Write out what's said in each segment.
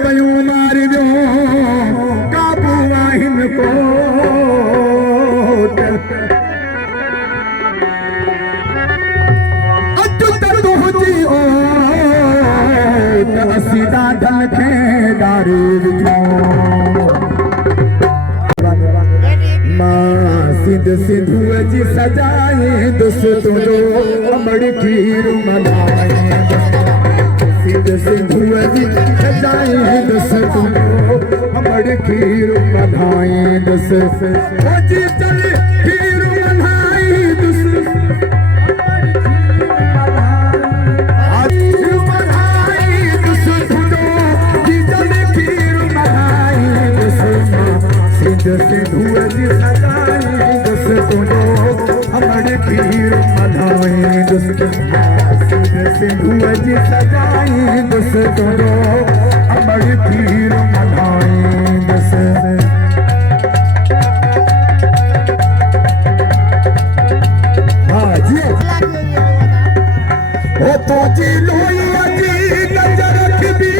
पयूं मार दो काबू आहिन को सीधा धन खे दारू मां सिंध सिंधुअ जी सजाए दुस तुझो अमड़ खीर मनाए सिंध सिंधुअ जी सजाए दुस तुझो अमड़ खीर मनाए दुस जी चल खीर मनाए दुस सिंधुअ जी सजाए दुस तुझो अमड़ खीर मनाए दुस सिंधुअ जी सजाए दुस तुझो अमड़ खीर मनाए दुस हाँ जी ओ तो जी लोई अजी नजर रखबी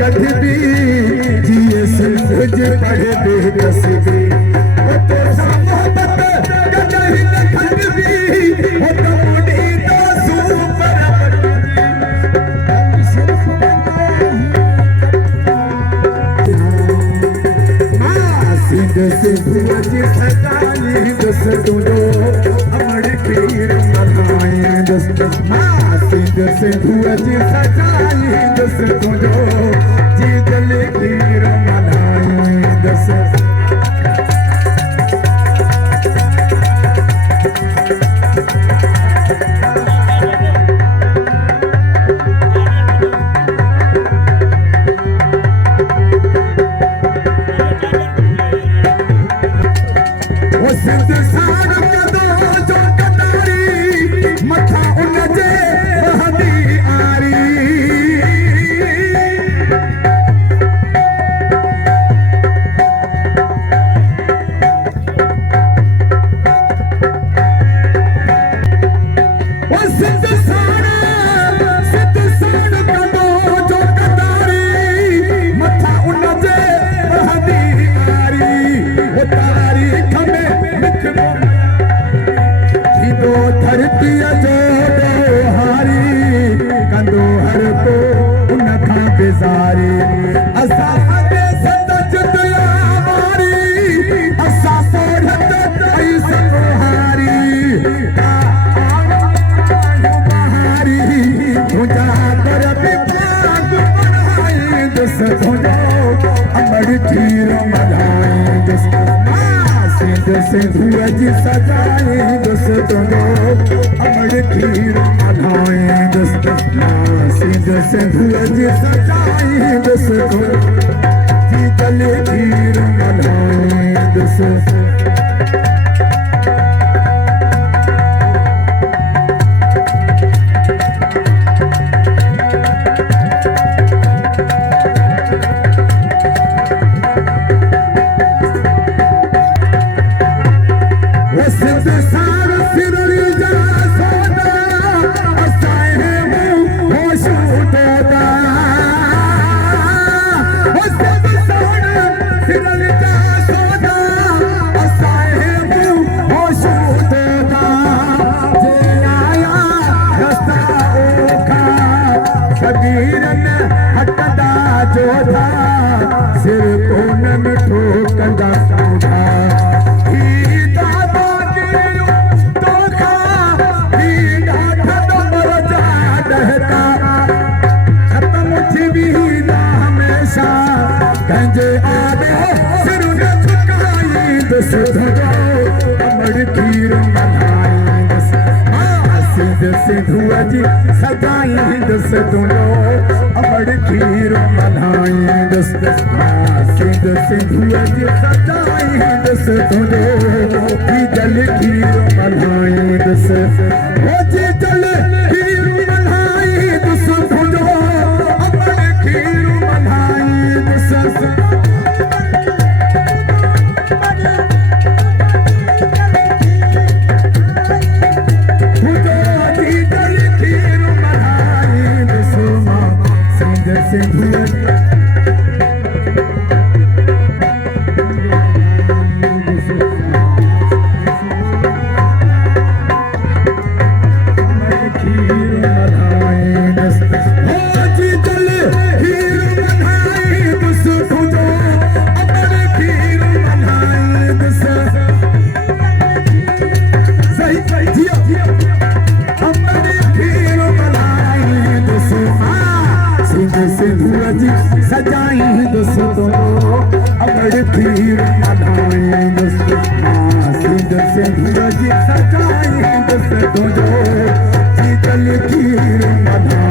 कभी भी जिए समझ पढ़े बेकसी वो तो मोहब्बत कहीं न खंडवी वो तो मुड़ी तो सुपर सिंध सिंधुअ जी सजाए दुस तुझो अमड़ खीर मनाए दुस सिंध सिंधुअ जी सजाए दुस तुझो जी जल खीर मनाए दुस सिंध साड़ कदो जो कटारी मथा उन जे बहदी आरी सिंध साड़ कदो जो कटारी मथा उन जे बहदी आरी वो तारीख़ में थींदो धरतीअ जो हारी कंदो हर को उन खां बेज़ारी असां संद जुदिया मारी असां सोढ़त ऐं संहारी बहारी मुंहिंजा कर बि बाग बढ़ाए दुस तुंहिंजो अमड़ खीर मल्हाए दुस सिंध सिंधुअ जी सजाए दुस तुझो अमड़ खीर मल्हाए दुस सिंध सिंधुअ जी सजाए दुस तुझो जी जल खीर मल्हाए दुस सिंध साड़ सिरड़ी जा सौदा असांजे मुंह होश उठंदा सिंध साड़ सिरड़ी जा सौदा असांजे मुंह होश उठंदा जे आया रस्ता ओखा फकीरन हटंदा जोधा सिर कोन में ठोकंदा सौदा दुस तुझो अमड़ खीर मल्हाए दुस सिंध सिंधुअ जी सजाए दुस तुझो अमड़ खीर मल्हाए दुस सिंध सिंधुअ जी सजाए दुस तुझो जी जल खीर मल्हाए दुस जी जल खीर जी सजाई दोस्तों अमर खीर मनाई दोस्तों सिंध से जी सजाई दोस्तों जो शीतल खीर मनाई